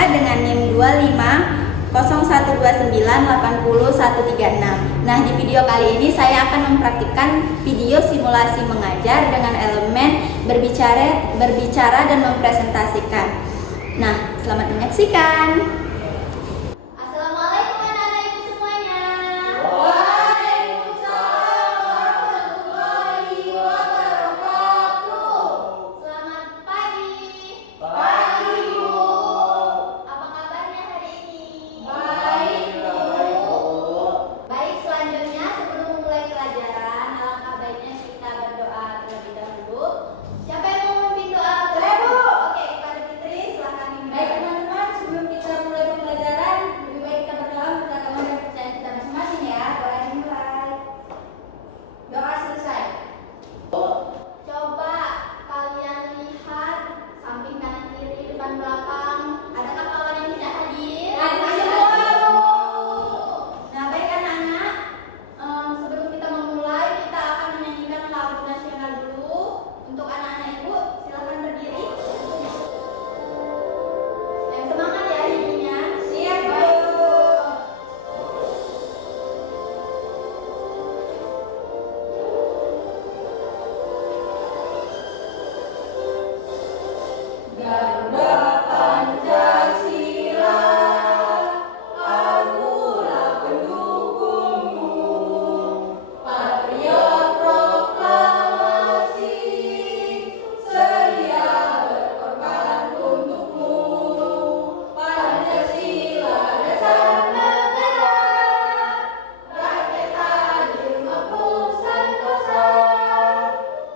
berbicara dengan NIM 250129800136. Nah, di video kali ini saya akan mempraktikkan video simulasi mengajar dengan elemen berbicara dan mempresentasikan. Nah, selamat menyaksikan. Assalamualaikum anak-anak ibu semuanya. Waalaikumsalam warahmatullahi wabarakatuh. Selamat pagi. Pagi, Bu. Apa kabarnya hari ini? Baik, Bu. Baik, selanjutnya sebelum memulai pelajaran, alangkah baiknya kita berdoa terlebih dahulu. Siapa yang mau memimpin doa? Saya, Bu. Oke, kepada Fitri silakan memimpin. Baik, teman-teman, sebelum kita mulai pembelajaran, lebih baik kita berdoa minta kepada kepercayaan kita masing-masing ya. Doa dimulai. Doa selesai. Coba kalian lihat samping kanan kiri, depan belakang. Adakah kawan yang tidak hadir? Nah, baik anak-anak, sebelum kita memulai, kita akan menyanyikan lagu nasional dulu. Untuk anak-anak ibu, silakan berdiri. Yang semangat ya dirinya. Siap, Bu. Garuda Pancasila, akulah pendukungmu, patriot proklamasi, sedia berkorban untukmu. Pancasila dasar negara, rakyat adil makmur sentosa,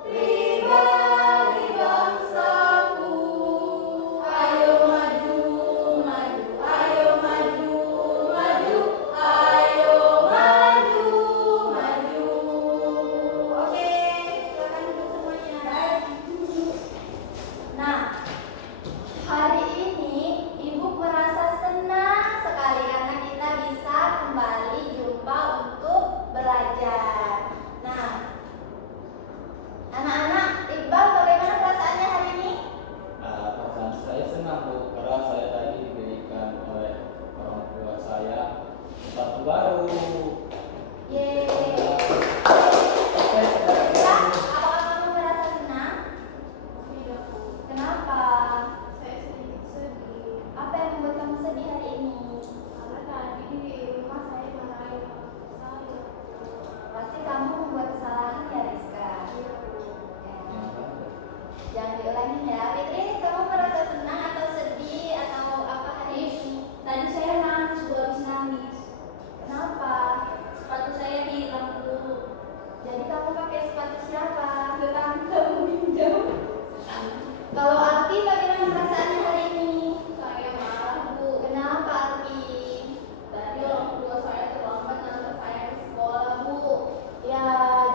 pribadi bangsaku. Ayo maju, maju, ayo maju, maju, ayo maju, maju. Oke, silakan duduk semuanya. Nah, hari ini Ibu merasa senang sekali karena kita bisa kembali jumpa untuk belajar. Nah, anak-anak, Iqbal bagaimana perasaannya hari ini? Perasaan saya senang, Bu, karena saya tadi diberikan oleh orang tua saya sepatu baru. Yeay. Ya, apakah kamu merasa senang? Tidak, Bu. Kenapa? Saya sedikit sedih. Apa yang membuat kamu sedih hari ini? Karena tadi di rumah saya marahin orang tua saya. Pasti kamu membuat kesalahan ya, Rizka? Iya, Bu. Ya. Jangan diulangin ya. Fitri, kamu merasa senang atau sedih atau apa hari ini? Tadi saya nangis, Bu, habis nangis. Kenapa? Sepatu saya hilang, Bu. Jadi kamu pakai sepatu siapa? Tetangga pinjam. Kalau Arti bagaimana perasaannya hari ini? Saya marah, Bu. Kenapa, Arti? Tadi orang tua saya terlambat ngantar saya ke sekolah, Bu. Ya,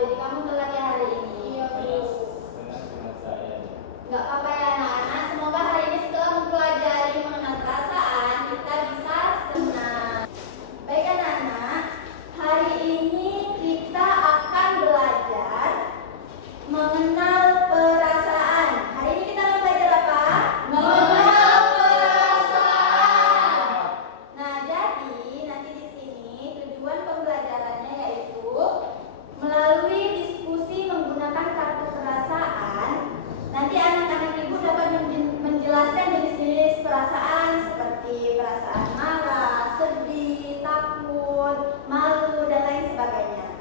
jadi kamu telat ya hari ini? Iya, Bu. Senang dengan saya. Nggak apa-apa ya anak-anak, semoga hari ini setelah mempelajari mengenal perasaan kita bisa senang. Baik anak-anak, hari ini kita akan belajar mengenal perasaan. Hari ini kita akan belajar apa? Mengenal perasaan. Nah, jadi nanti di sini tujuan pembelajarannya yaitu melalui diskusi menggunakan kartu perasaan. Nanti anak-anak ibu dapat menjelaskan jenis-jenis perasaan seperti perasaan marah, sedih, takut, malu, dan lain sebagainya.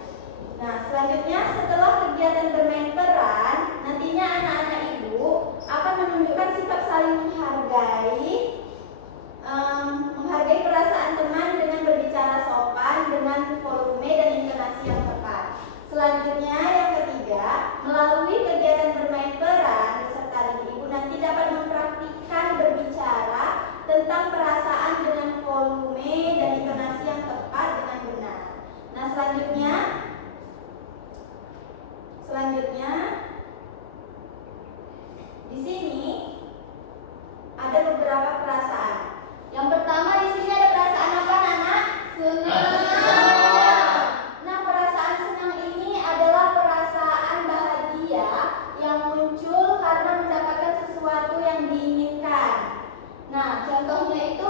Nah, selanjutnya setelah kegiatan bermain peran, nantinya anak-anak ibu akan menunjukkan sifat saling menghargai perasaan teman dengan berbicara sopan, dengan volume dan intonasi yang tepat. Selanjutnya yang ketiga, melalui kegiatan bermain peran beserta ibu nanti dapat mempraktikkan berbicara tentang perasaan dengan volume dan intonasi yang tepat dengan benar. Nah, selanjutnya di sini ada beberapa perasaan. Yang pertama di sini ada perasaan apa, Nana? Senang. Nah, perasaan senang ini adalah perasaan bahagia yang muncul karena mendapatkan sesuatu yang diinginkan. Nah, contohnya itu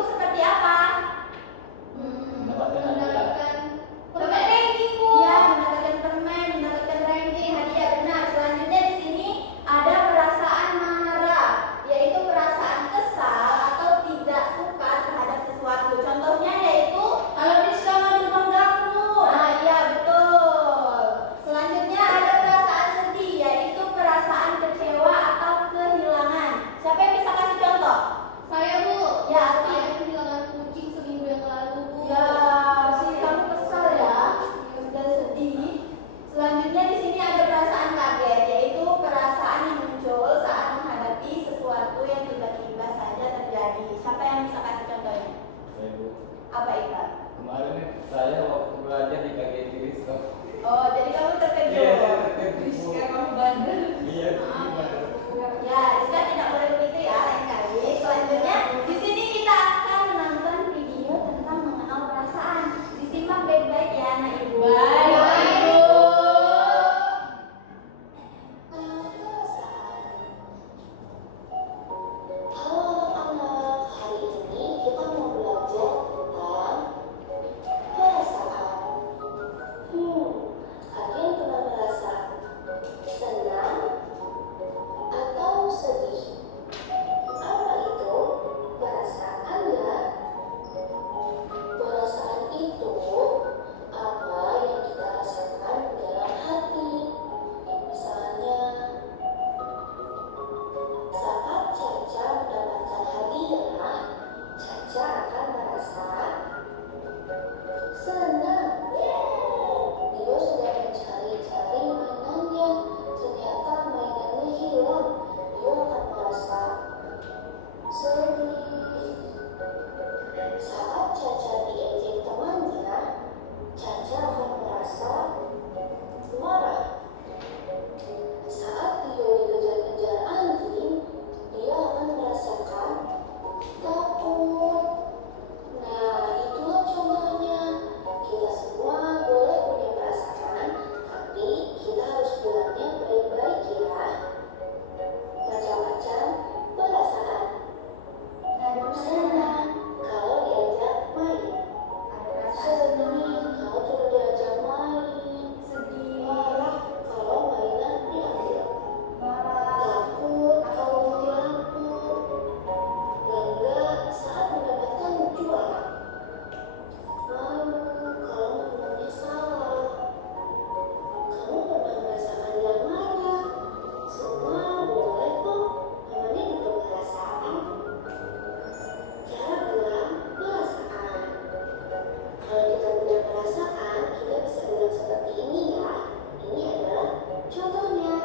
akan merasa senang. Dia sudah mencari-cari mainannya, ternyata mainannya hilang. Dia akan merasa sedih. Saat Caca diejek temannya, Caca akan merasa marah. Saat Tio dikejar-kejar anjing, dia akan merasakan takut. Nah, itulah contohnya. Kita semua boleh punya perasaan, tapi kita harus bilangnya baik-baik ya. Macam-macam perasaan. Senang kalau diajak main. Sedih kalau tidak diajak main. Marah kalau mainan diambil. Takut kalau mati lampu. Bangga saat mendapatkan juara. Malu kalau ngomongnya salah. Kamu pernah merasakan yang mana? Semua boleh kok, namanya juga perasaan. Cara bilang perasaan. Kalau kita punya perasaan, kita bisa bilang seperti ini ya. Ini adalah contohnya.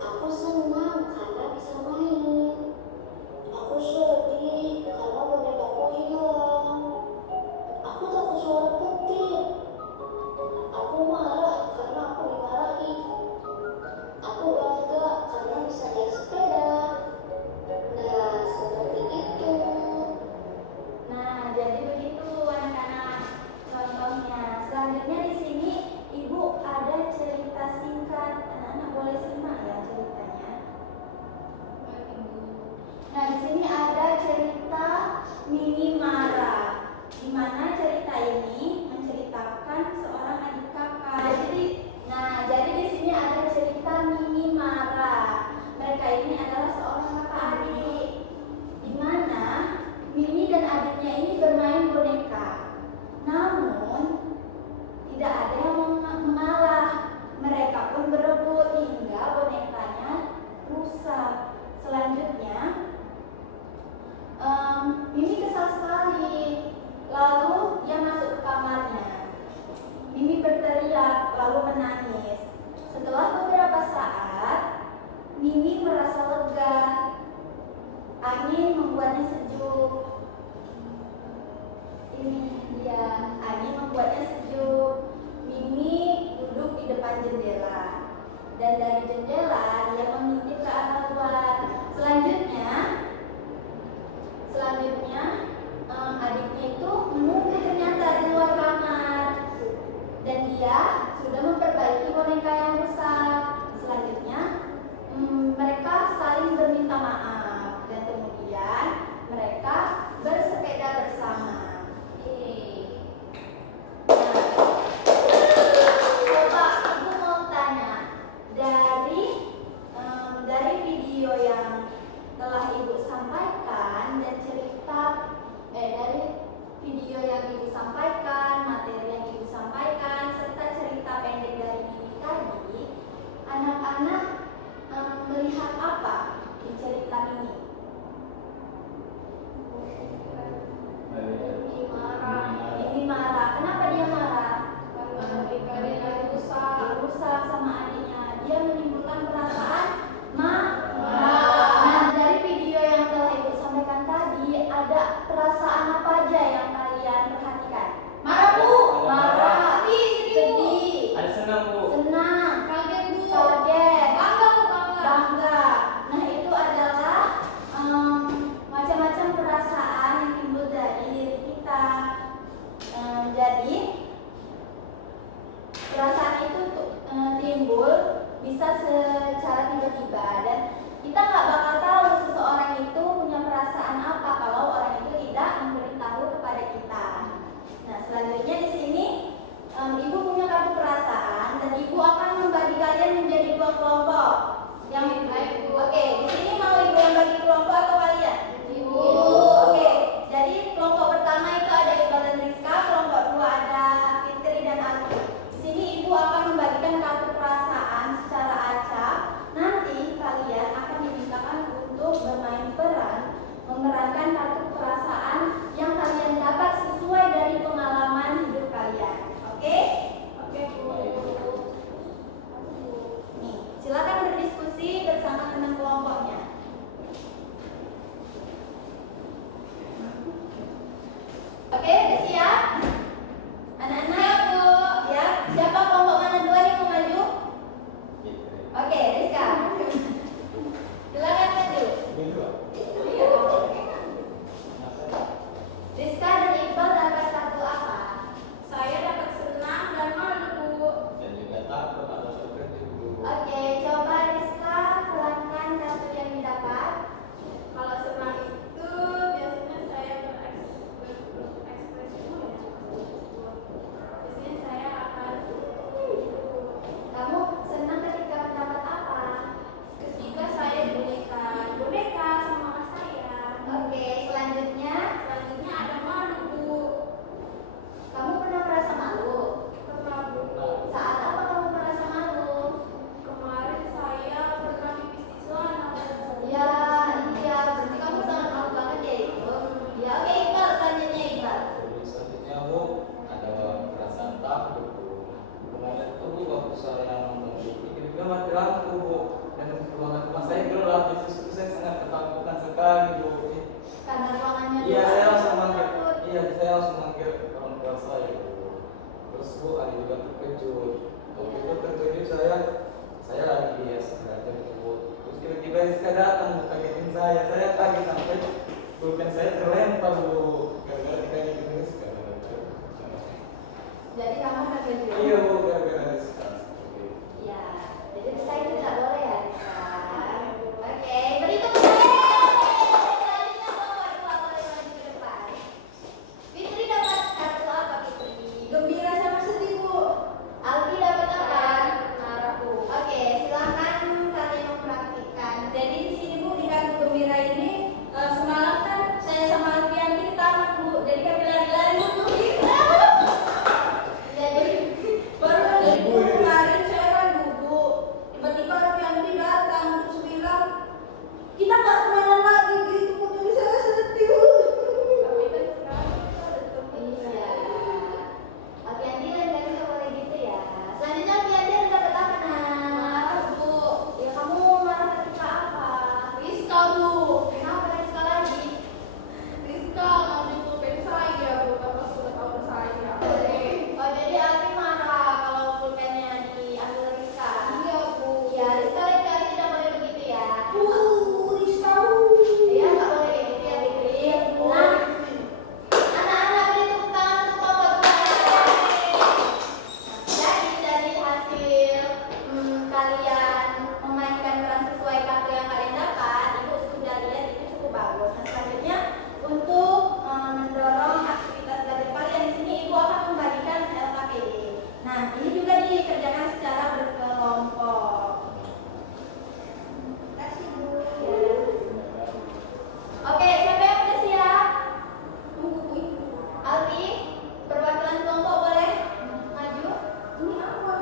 Aku senang karena bisa main. Aku sedih karena bonekaku hilang. Aku takut suara petir. Aku marah karena aku dimarahi. Aku bangga karena bisa naik sepeda. Nah, seperti itu. Nah, jadi begitu anak-anak contohnya. Selanjutnya di sini Ibu ada cerita singkat. Anak-anak boleh simak ya ceritanya. Nah, di sini ada cerita Mini Mara. Di mana cerita ini menceritakan seorang adik kakak. Jadi di sini ada cerita Mini Mara. Mereka ini adalah seorang kakak adik. Di mana Mini dan adiknya ini bermain boneka. Namun tidak ada yang mengalah. Mereka pun berebut hingga bonekanya rusak. Selanjutnya Mimi kesal sekali. Lalu dia masuk ke kamarnya. Mimi berteriak lalu menangis. Setelah beberapa saat, Mimi merasa lega. Angin membuatnya sejuk. Ini dia, angin membuatnya sejuk. Mimi duduk di depan jendela. Dan dari jendela dia mengintip ke arah luar. Selanjutnya adiknya itu menunggu ternyata di luar kamar. Dan dia sudah memperbaiki boneka yang rusak. Selanjutnya mereka saling berminta maaf. Dan kemudian mereka bersepeda bersama. Nah, coba aku mau tanya, dari harus memanggil orang tua saya Bu. Terus Bu ada juga terkejut. Waktu itu terkejut saya lagi di belajar Bu. Terus tiba-tiba Rizka datang Bu, kagetin saya kaget sampai pulpen saya terlempar Bu. Gara-gara dikagetin Rizka. Jadi kamu terkejut? Iya Bu, gara-gara Rizka. Ya, jadi Rizka itu tidak boleh ya Rizka. Oke, beri tepuk tangan. Selanjutnya Bapak Ibu boleh maju ke depan. Fitri dapat kartu apa Fitri? Gembira sama sedih Bu. Alfi dapat apa? Marah Bu. Oke, silakan kalian mempraktikkan. Jadi di sini Bu di kartu gembira ini semalam kan saya sama Alfianti ke taman Bu. Jadi kami lari-lari Bu gembira. Jadi baru dari kemarin saya kan duduk, tiba-tiba Alfianti datang terus bilang kita nggak kemana lagi gitu Bu. Jadi saya sedih Bu. Tapi kan sekarang kita udah ketemu. Iya. Alfianti lain kali nggak boleh gitu ya. Selanjutnya Alfianti ada dapat apa nak? Bu, ya kamu marah ketika apa? Rizka Bu. Kenapa Rizka lagi? Rizka ngambil pulpen saya Bu, karena sudah tahu saya. Oh jadi Alfi marah kalau pulpennya diambil Rizka. Iya Bu. Ya Rizka lain kali tidak boleh begitu ya. Rizka. Iya nggak boleh kayak gitu ya Fitri. Nah, anak-anak beri tepuk tangan untuk Bapak Guru. Jadi dari hasil kalian memainkan peran sesuai kartu yang kalian dapat, Ibu sudah lihat itu cukup bagus. Nah selanjutnya untuk mendorong aktivitas belajar kalian di sini, Ibu akan membagikan LKPD. Nah ini juga dikerjakan secara berkelompok. Terima kasih Bu. Oke, siapa yang udah siap? Tunggu Bu. Alfi, perwakilan kelompok boleh maju? Ini apa?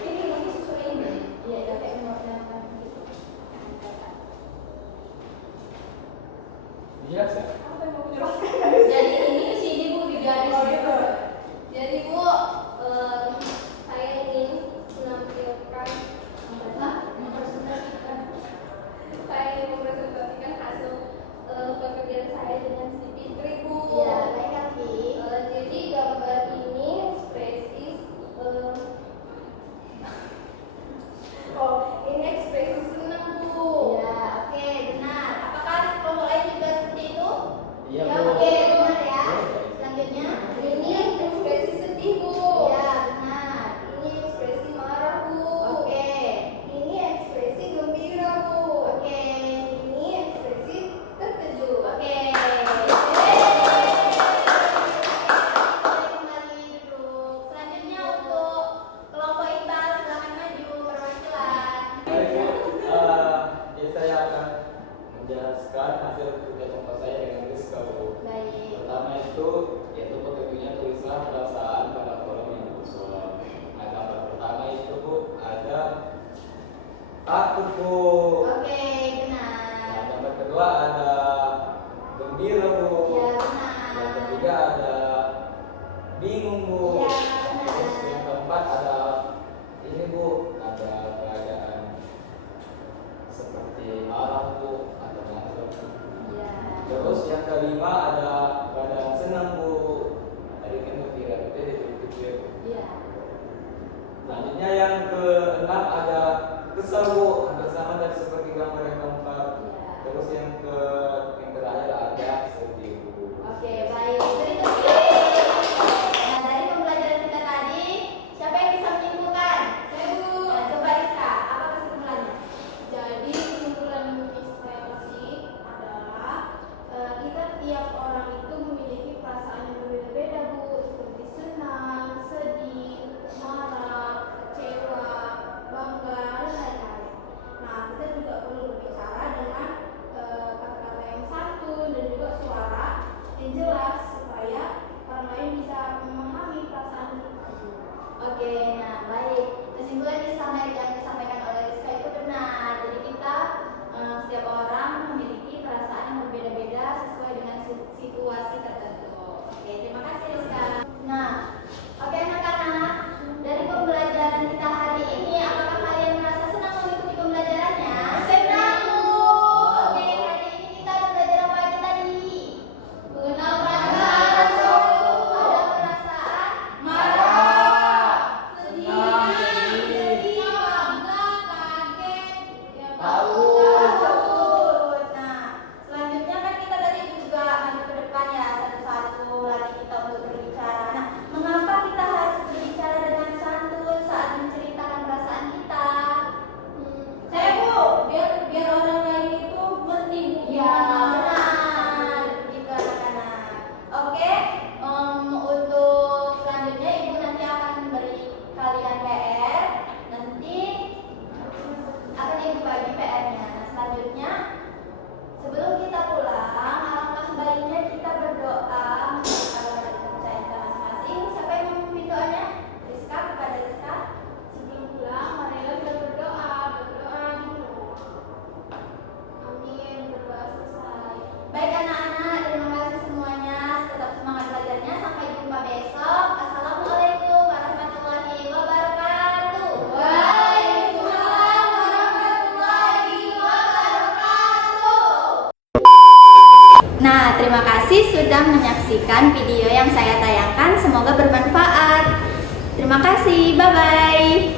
Ini lagi sesuai ini. Iya, ya kayak menurutkan gitu. Iya sih. Apa yang mau menjelaskan? Jadi ini ke sini Bu di garis gitu. Jadi Bu, saya ingin menampilkan mempresentasikan hasil pekerjaan saya dengan si Fitri Bu. Iya, baik Alfi. Jadi gambar ini ekspresi ini ekspresi senang Bu. Iya, oke benar. Apakah kelompok lain juga seperti itu? Iya Ya, Bu. oke benar ya. Selanjutnya ini ekspresi sedih Bu. Iya benar. Ini ekspresi marah Bu. Oke. Ini ekspresi gembira Bu. Oke. Ini ekspresi terkejut. Oke. Kembali duduk. Selanjutnya untuk kelompok Iqbal silakan maju perwakilan. Baik Bu, jadi saya akan menjelaskan hasil kerja kelompok saya dengan Rizka Bu. Baik. Pertama itu yaitu petunjuknya tulislah perasaan pada kolom yang kosong. Nah gambar pertama itu Bu ada takut Bu. Oke, Nah benar. gambar kedua ada gembira Bu. Ya benar. Yang ketiga ada bingung Bu. Ya Terus benar. yang keempat ada ini Bu, ada keadaan seperti marah Bu atau ngambek. Ya. Terus yang kelima ada keadaan senang Bu. Nah, tadi kan gembira itu dipikir. Ya. Selanjutnya yang keenam ada kesal Bu, hampir sama tadi seperti gambar yang keempat. Ya. Terus yang terakhir ada sedih Bu. Oke, baik. Berikutnya. Nah, dari pembelajaran kita tadi, siapa yang bisa menyimpulkan? Saya Bu. Nah, coba Rizka, apa kesimpulannya? Jadi kesimpulan yang saya kasih adalah kita tiap orang itu memiliki perasaan yang berbeda-beda Bu, seperti senang, sedih, marah, kecewa, bangga, dan lain-lain. Nah, kita juga perlu berbicara dengan kata-kata yang santun dan juga suara yang jelas supaya orang lain bisa memahami perasaan kita. Oke, nah baik. Kesimpulan yang disampaikan oleh Rizka itu benar. Jadi kita setiap orang memiliki perasaan yang berbeda-beda sesuai dengan Nah, terima kasih sudah menyaksikan video yang saya tayangkan. Semoga bermanfaat. Terima kasih, bye-bye.